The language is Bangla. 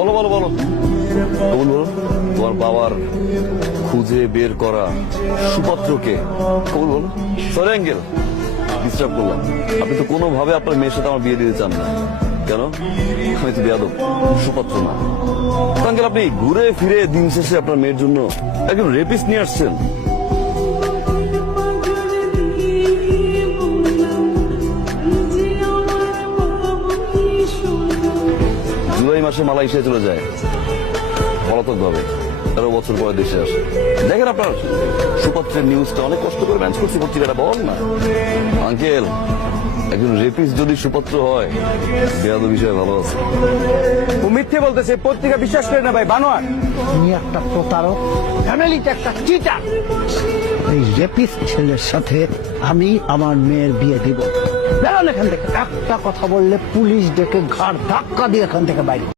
বলো বলো বলো কবুল বলো, তোমার বাবার খুঁজে বের করা সুপাত্রকে। কবুল বলো। সরি অ্যাঙ্গেল, ডিস্টার্ব করলাম। আপনি তো কোনোভাবে আপনার মেয়ের সাথে আমার বিয়ে দিতে চান না কেন? আমি তো বেয়াদব, সুপাত্র না। আঙ্কেল, আপনি ঘুরে ফিরে দিন শেষে আপনার মেয়ের জন্য একজন রেপিস্ট নিয়ে আসছেন। জুলাই মাসে মালয়েশিয়া চলে যায় পলাতক ভাবে, 13 বছর পরে দেশে আসে। দেখেন আপনার সুপাত্রের নিউজটা অনেক কষ্ট করে ম্যানেজ করছি পত্রিকাটা, বল না আঙ্কেল। একজন রেপিস্ট যদি সুপাত্র হয়, বেয়াদ বিষয়ে ভালো আছে। ও মিথ্যে বলতেছে, পত্রিকা বিশ্বাস করে না ভাই, বানোয়ার। তুমি একটা প্রতারক, ফ্যামিলিতে একটা চিটার। এই রেপিস্ট ছেলের সাথে আমি আমার মেয়ের বিয়ে দিব। বেরোন এখান থেকে। একটা কথা বললে পুলিশ ডেকে ঘাড় ধাক্কা দিয়ে এখান থেকে বাইরে।